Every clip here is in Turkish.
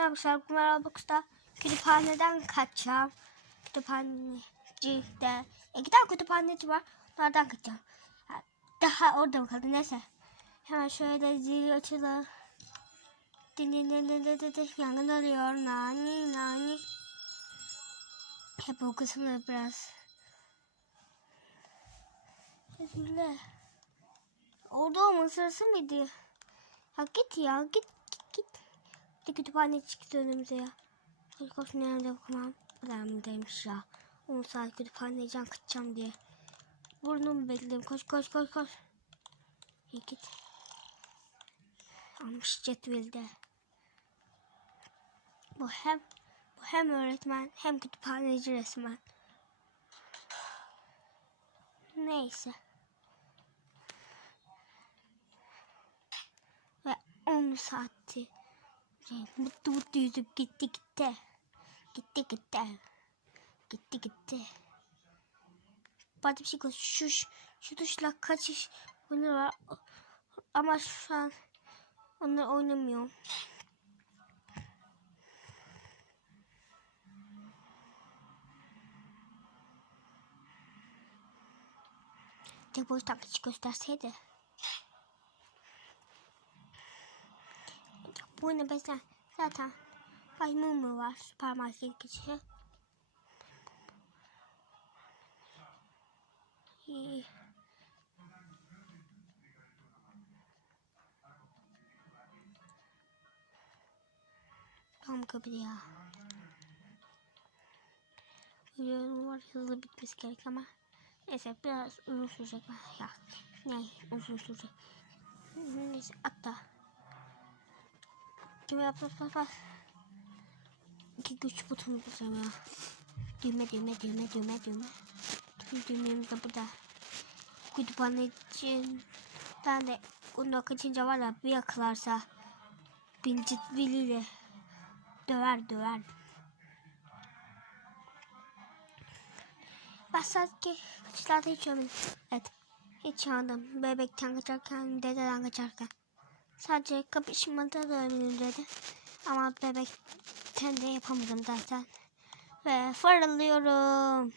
Ne yapmışlar bunlar Robux'ta? Kütüphaneden kaçacağım. Kütüphaneci de. İki tane kütüphaneci var. Onlardan kaçacağım. Ha, Daha orada mı kaldı? Neyse. Hemen şöyle zil açılır. Din din din din din din. Yangın arıyor. Nani nani. Hep o kısımda biraz. Teşekkürler. Orada olma sırası mıydı? Ya git ya git git git. Bir kütüphane çıktı önümüze ya. Koş nerede bakamam. Buramdaymış ya. 10 saat kütüphaneden kaçacağım diye. Burnumu bekledim. Koş koş koş koş. İyi git. Almış cetvelde. Bu hem bu hem öğretmen hem kütüphaneci resmen. Neyse. Ve 10 saatti. Şey, Mutlu mutlu yüzüp gitti gitti. Gitti gitti. Gitti gitti. Şey konuş. Şu, şu tuşla kaçış oyunu var. Ama şu an onları oynamıyorum. Tek boyuttan kaçış gösterseydi. Bu oyunu mesela zaten maymun mu var süpermarket geçişi. İyi. Tam kapıda ya. Videonun var hızlı bitmesi gerek ama neyse biraz uzun sürecek. Ya ne uzun sürecek. Neyse hatta Düğme yap yap yap. İki güç butonu basıyorum ya. Düğme düğme düğme düğme düğme. Tüm düğmemiz de burada. Kütüphane için. Ben de onu kaçınca var ya bir yakalarsa. Bincit biliyle. Döver döver. Ben sadece kaçışlarda hiç ölmedim. Evet. Hiç yandım. Bebekten kaçarken, dededen kaçarken. Sadece kapışmada da ölmedim dedi. Ama bebekten de yapamadım zaten. Ve fırlıyorum.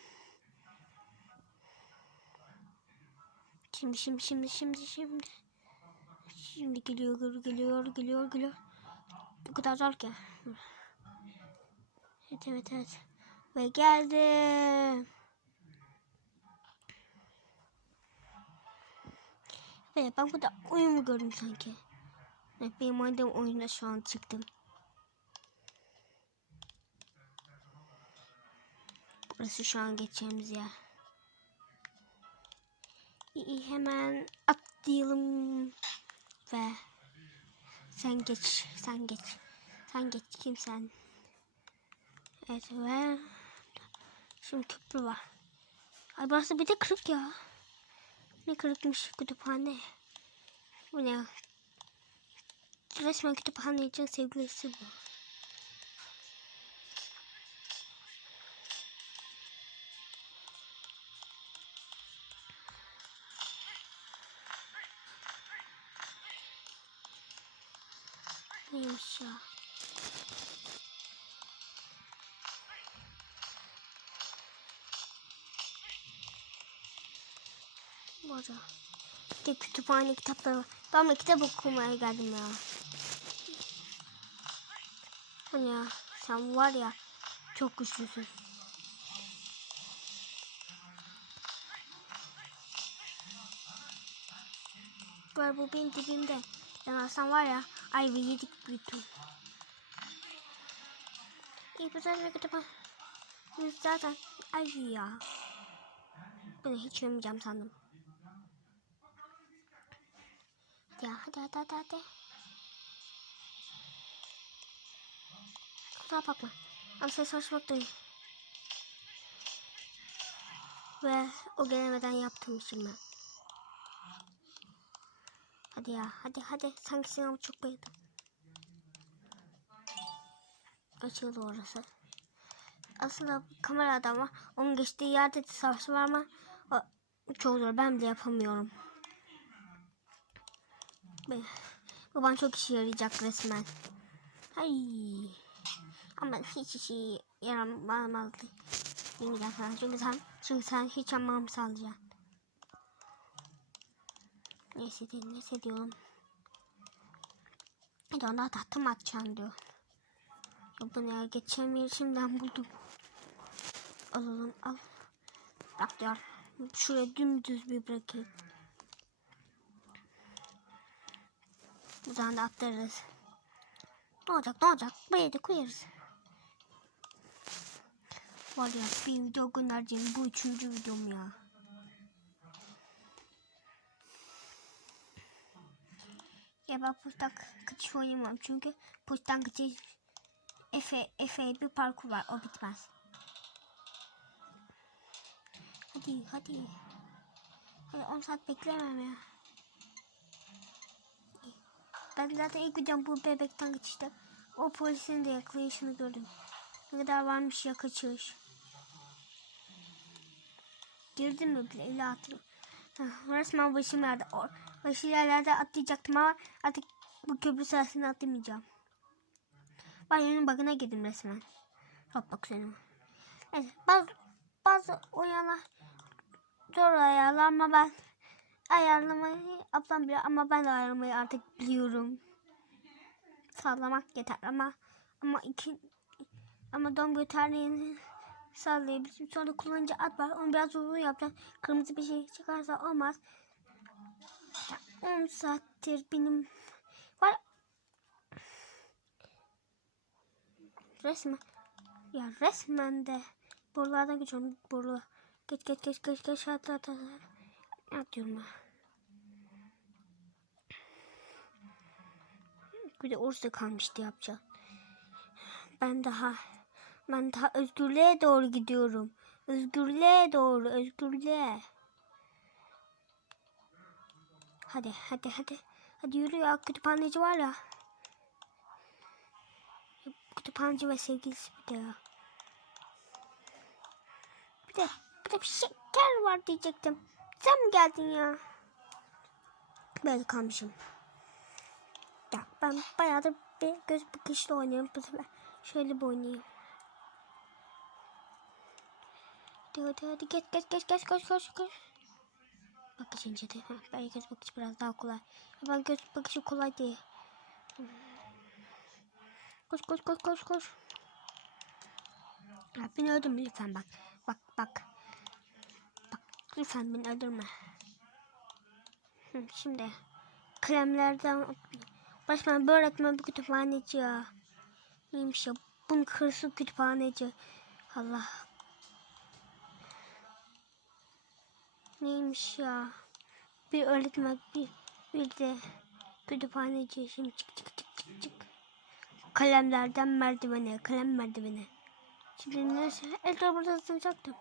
Şimdi şimdi şimdi şimdi şimdi. Şimdi geliyor geliyor geliyor geliyor. Bu kadar zor ki. Evet evet evet. Ve geldim. Ve ben burada oyun mu gördüm sanki? Evet, benim oynadığım oyuna şu an çıktım. Burası şu an geçeceğimiz yer. İyi, hemen atlayalım. Ve sen geç, sen geç. Sen geç, kim sen? Evet ve şimdi köprü var. Ay burası bir de kırık ya. Ne kırıkmış kütüphane. Bu ne? Resmen kütüphane için sevgilisi bu. Neymiş ya? Burada. Bir de kütüphane kitapları var. Ben de kitap okumaya geldim ya. Hani ya sen var ya çok güçlüsün. Var bu benim dibimde. Yanarsan var ya ay ve yedik bütün. İyi bu zaten kitap. Biz zaten ay ya. Bunu hiç yemeyeceğim sandım. Ya hadi hadi hadi hadi. Kusura bakma. Ama sen savaşmaktayım. Ve o gelemeden yaptığım için ben. Hadi ya hadi hadi. Sanki seni çok bayıldım. Açıldı orası. Aslında kamerada var. Onun geçtiği yerde de savaş var ama o, çok zor. Ben bile yapamıyorum. Bu bana çok işe yarayacak resmen. Hay. Ama hiç işi yaramazdı. Demeyeceğim sana. Çünkü sen, çünkü sen hiç anlamam sağlayacaksın. Neyse diyorum, neyse diyorum. Hadi ondan tahtım atacağım diyor. Ya bu ne ya geçen yeri şimdiden buldum. Alalım al. Bak diyor. Şuraya dümdüz bir bırakayım. Buradan da atlarız. Ne olacak ne olacak? Buraya da koyarız. Var ya bir video göndereceğim. Bu üçüncü videom ya. Ya ben postan kaçış oynamam çünkü postan kaçış Efe, Efe bir parkur var o bitmez. Hadi hadi. Hadi 10 saat beklemem ya. Ben zaten ilk videom bu bebekten kaçıştı. O polisin de yakalayışını gördüm. Ne kadar varmış ya kaçış. Girdim bile illa atırım. Resmen başım yerde. Başım yerlerde atlayacaktım ama artık bu köprü sayesinde atlamayacağım. Ben yeni bug'ına girdim resmen. Roblox önüme. Evet, bazı, bazı oyunlar zor ayarlar ama ben ayarlamayı ablam biliyor ama ben de ayarlamayı artık biliyorum. Sallamak yeter ama ama iki ama dom göterliğini sallayabilirim. Sonra kullanıcı at var. Onu biraz uzun yapacağız. Kırmızı bir şey çıkarsa olmaz. 10 saattir benim var resmen ya resmen de borulardan geçiyorum boru geç geç geç geç geç at at at atıyorum ben. Bir de orada kalmıştı yapacağım. Ben daha ben daha özgürlüğe doğru gidiyorum. Özgürlüğe doğru, özgürlüğe. Hadi, hadi, hadi. Hadi yürü ya. Kütüphaneci var ya. Kütüphaneci ve sevgilisi bir de ya. Bir de, bir de bir şeker var diyecektim. Sen mi geldin ya? Böyle kalmışım. Ya ben bayağıdır bir göz bakışla oynuyorum. Bu sefer şöyle bir oynayayım. Hadi hadi hadi geç geç geç geç koş koş koş. Bakış incedi. Ben göz bakış biraz daha kolay. Ben göz bakışı kolay değil. Koş koş koş koş koş. Ya beni öldürme lütfen bak. Bak bak. Bak lütfen beni öldürme. Şimdi kremlerden başkan öğretmen bir kütüphaneci ya. Neymiş ya? Bunun kırsı kütüphaneci. Allah Neymiş ya? Bir öğretmen bir, bir de kütüphaneci. Şimdi çık çık çık çık çık. Kalemlerden merdivene, kalem merdivene. Şimdi neyse, Edgar burada sığacaktım.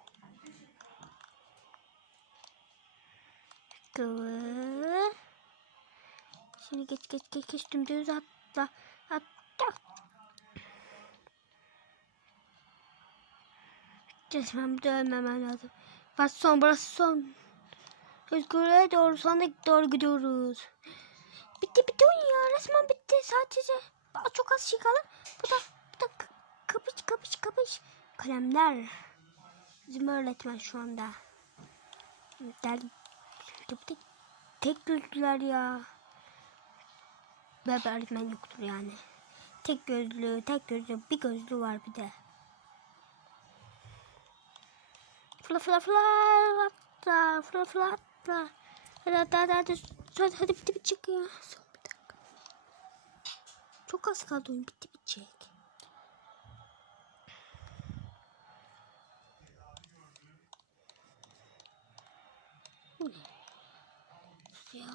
Şimdi geç geç geç geç dümdüz atla. Atla. Resmen ölmemem lazım. Bas son burası son. Özgürlüğe doğru sonra doğru gidiyoruz. Bitti bitti oyun ya resmen bitti sadece. Çok az şey kaldı. Bu da, bu da kapış kapış kapış. Kalemler. Bizim öğretmen şu anda. Der, tek, tek gözlüler ya. Böyle öğretmen yoktur yani. Tek gözlü, tek gözlü, bir gözlü var bir de. Fla fla fla atla fla fla Hadi hadi hadi hadi hadi, hadi bitti bitecek ya. Son bir dakika. Çok az kaldı oyun bitti bitecek. Bu ne? Ya.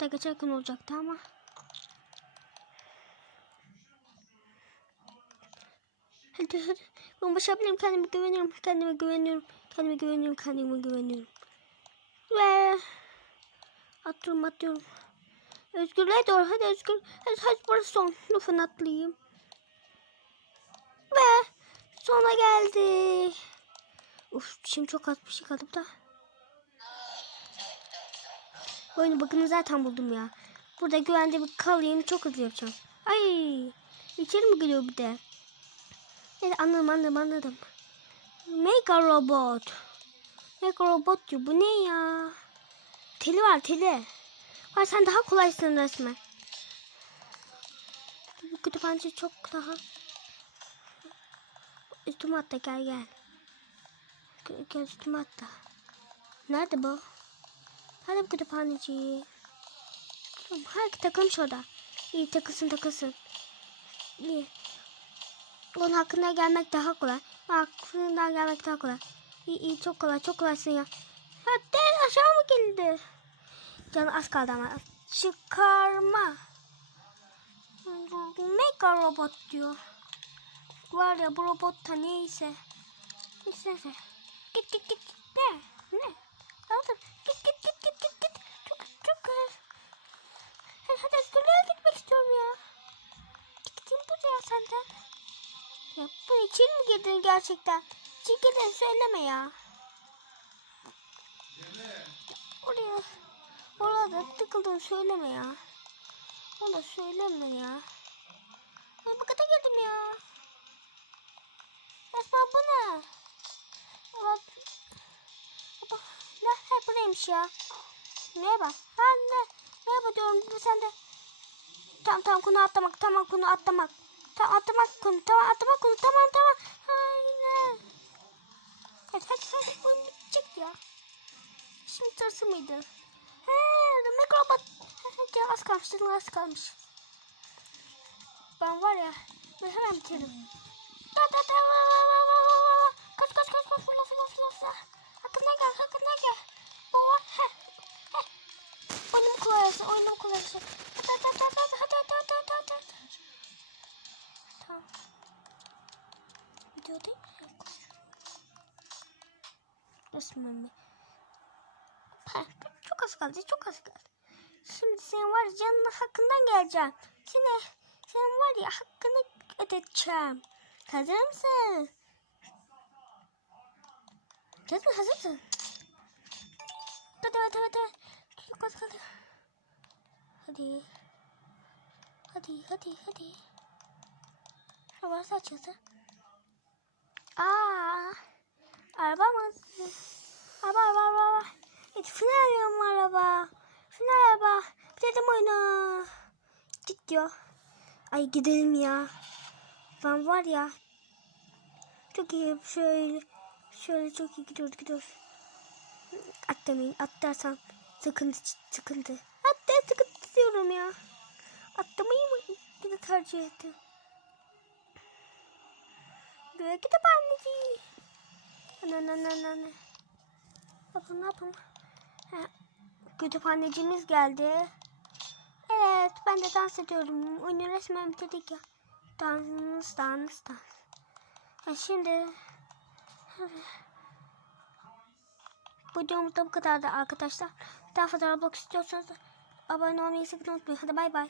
Da geçerken olacaktı ama. Hadi hadi. Ben başarabilirim. Kendime güveniyorum. Kendime güveniyorum. Kendime güveniyorum. Kendime güveniyorum. Ve atıyorum atıyorum. Özgürlüğe doğru. Hadi özgür. Hadi, hadi burası son. Lütfen atlayayım. Ve sona geldi. Uf şimdi çok az bir şey kaldı da. Oyunu bakın zaten buldum ya. Burada güvende bir kalayım. Çok hızlı yapacağım. Ay. İçeri mi giriyor bir de? Evet anladım anladım anladım. Mega robot. Mega robot diyor. Bu ne ya? Teli var teli. Var sen daha kolaysın resmen. Bu kütüphaneci çok daha. Üstüme atla gel gel. Gel, gel üstüme atla. Nerede bu? Nerede bu kütüphaneci? Her takım şurada. İyi takılsın takılsın. İyi. Onun hakkında gelmek daha kolay. Hakkında gelmek daha kolay. İyi iyi çok kolay çok kolaysın ya. Del aşağı mı geldi? Canım az kaldı ama. Çıkarma. Mega robot diyor. Var ya bu robot neyse. Neyse. Git git git. Ne? Ne? Aldım. Git git git git git git. Çok çok. Hadi hadi Astrola'ya gitmek istiyorum ya. Gideyim buraya senden. Ya bu için mi girdin gerçekten? Çünkü söyleme ya. Oraya orada tıkıldın söyleme ya. Ona söyleme ya. Ben bu kadar girdim ya. Esma bu ne? Ne hep buraymış ya. Neye bak? Ha ne? Neye bakıyorum bu sende? Tamam tamam konu atlamak tamam konu atlamak. Tamam atlamak konu tamam atlamak konu tamam tamam. Aynen. Hadi hadi hadi oyun bitecek ya. Şimdi sırası mıydı? He, mikrobot. Ya az kalmış, canım az kalmış. Ben var ya, ben hemen bitiririm. Da da da la la la la la la. Kaç kaç kaç kaç fırla fırla fırla fırla. Hakkına gel, hakkına gel. Baba, he, he. Oyunumu kullanırsın, oyunumu kullanırsın. Da da da da da da Mi? Ha, Çok az kaldı, çok az kaldı. Şimdi senin var canının hakkından geleceğim. Seni, senin var ya hakkını ödeteceğim. Hazır mısın? Mısın? Hazır mısın? Hadi hadi hadi. Çok az kaldı. Hadi. Hadi hadi hadi. Havası açıldı. Aa, araba mı? Araba araba araba. Evet, final arıyorum araba. Final araba. Bitirelim oyunu. Git diyor. Ay gidelim ya. Ben var ya. Çok iyi. Şöyle. Şöyle çok iyi gidiyoruz gidiyoruz. Atlamayın. Atlarsam sıkıntı sıkıntı. Hatta sıkıntı diyorum ya. Atlamayı mı gidip tercih ettim. Böyle gidip anneciğim. Ana Yapın ne yapın? Ha, kütüphanecimiz geldi. Evet ben de dans ediyorum. Oyunu resmen bitirdik ya. Dans dans dans. Ha, şimdi bu videomuz da bu kadardı arkadaşlar. Daha fazla Roblox istiyorsanız abone olmayı sakın unutmayın. Hadi bay bay.